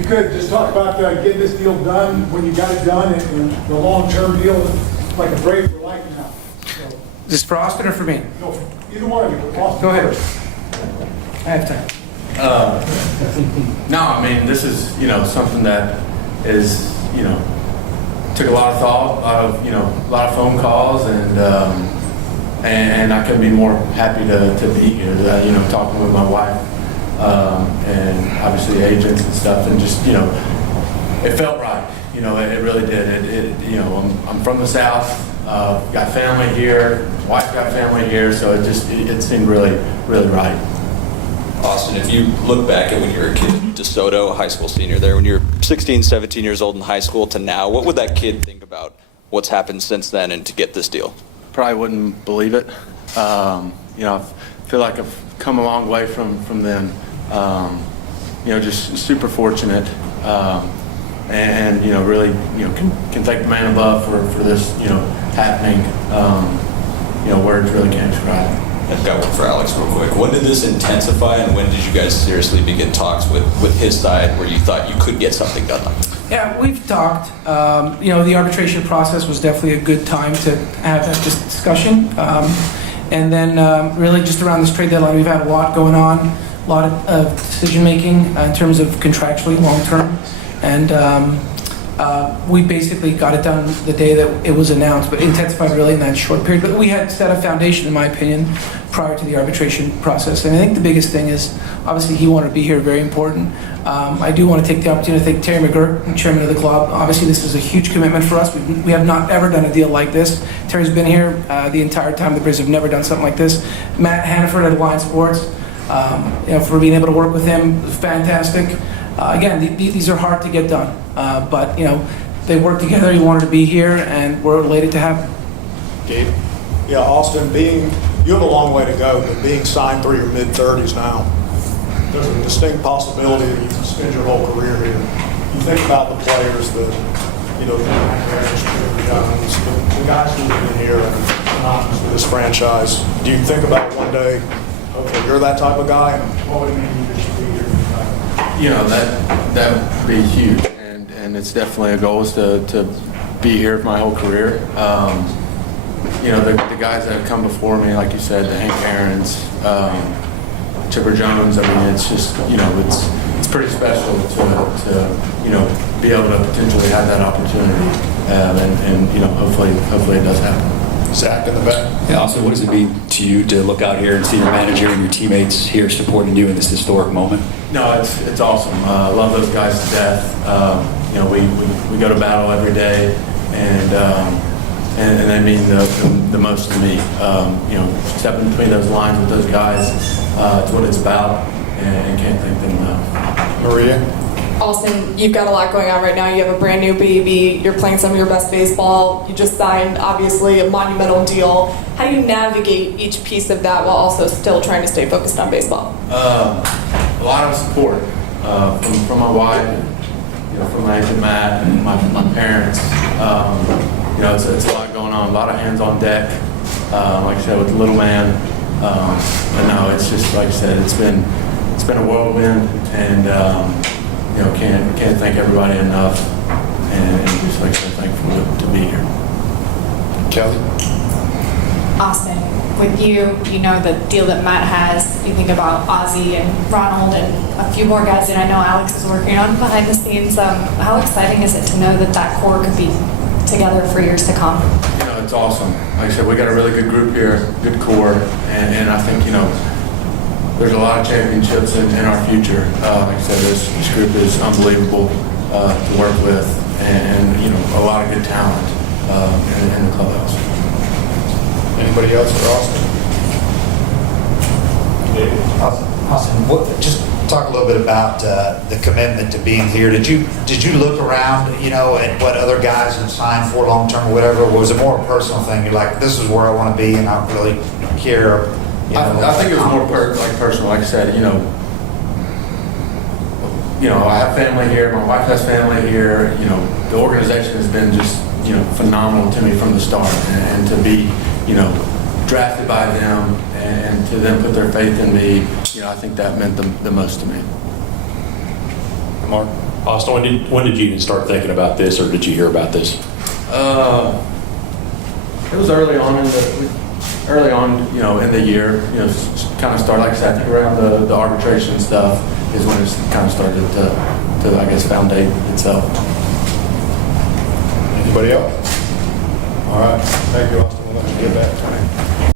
you could just talk about getting this deal done, when you got it done, and the long-term deal, like a break for life now. So, Is this for Austin or for me? no, either one of you. Austin Go ahead. first. I have time. No, I mean, this is, something that is, took a lot of thought, a lot of phone calls, and I couldn't be more happy to be here, talking with my wife, and obviously agents and stuff, and just, it felt right, it really did. I'm from the South, got family here, wife got family here, so it seemed really, really right. Austin, if you look back at when you were a kid, DeSoto, high school senior there, when you're 16, 17 years old in high school to now, what would that kid think about what's happened since then and to get this deal? Probably wouldn't believe it. I feel like I've come a long way from then. Just super fortunate, and really, can thank the man above for this, happening. Words really can't describe it. I've got one for Alex real quick. When did this intensify, and when did you guys seriously begin talks with his side where you thought you could get something done? Yeah, we've talked. The arbitration process was definitely a good time to have that discussion. And then really just around this trade deadline, we've had a lot going on, a lot of decision making in terms of contractually long term. And we basically got it done the day that it was announced, but intensified really in that short period. But we had set a foundation, in my opinion, prior to the arbitration process. And I think the biggest thing is, obviously, he wanted to be here, very important. I do want to take the opportunity to thank Terry McGirt, chairman of the club. Obviously, this is a huge commitment for us. We have not ever done a deal like this. Terry's been here the entire time. The Braves have never done something like this. Matt Hannaford at Alliance Sports, for being able to work with him, fantastic. Again, these are hard to get done, but they worked together. He wanted to be here, and we're elated to have him. Gabe? Yeah, Austin, you have a long way to go, but being signed through your mid-30s now, there's a distinct possibility that you can spend your whole career here. You think about the players that, the guys who have been here and synonymous with this franchise. Do you think about one day, okay, you're that type of guy, and what would it mean that you be here? That would be huge, and it's definitely a goal is to be here my whole career. The guys that have come before me, like you said, the Hank Aaron's, Chipper Jones. I mean, it's just it's pretty special to be able to potentially have that opportunity, and hopefully it does happen. Zach in the back. Yeah, also, what does it mean to you to look out here and see your manager and your teammates here supporting you in this historic moment? No, it's awesome. I love those guys to death. We go to battle every day, and they mean the most to me. Stepping between those lines with those guys, it's what it's about, and can't thank them enough. Maria? Austin, you've got a lot going on right now. You have a brand new baby. You're playing some of your best baseball. You just signed, obviously, a monumental deal. How do you navigate each piece of that while also still trying to stay focused on baseball? A lot of support from my wife, from my agent Matt, and my parents. It's a lot going on, a lot of hands on deck. Like I said, with the little man. But no, it's just like I said, it's been a whirlwind, and can't thank everybody enough, and just like I said, thankful to be here. Kelly? Austin, with you, the deal that Matt has, you think about Ozzie and Ronald and a few more guys that I know Alex is working on behind the scenes. How exciting is it to know that core could be together for years to come? It's awesome. Like I said, we got a really good group here, good core, and I think, there's a lot of championships in our future. Like I said, this group is unbelievable to work with, and a lot of good talent in the clubhouse. Anybody else for Austin? Austin, just talk a little bit about the commitment to being here. Did you look around, at what other guys have signed for long term or whatever? Or was it more a personal thing? You're like, this is where I want to be, and I don't really care. I think it was more personal. Like I said, I have family here. My wife has family here. The organization has been just phenomenal to me from the start, and to be drafted by them and to them put their faith in me, I think that meant the most to me. Mark? Austin, when did you even start thinking about this, or did you hear about this? It was early on in the year, kind of started, like I said, I think around the arbitration stuff is when it kind of started to I guess, foundate itself. Anybody else? All right, thank you, Austin. We'll let you get back.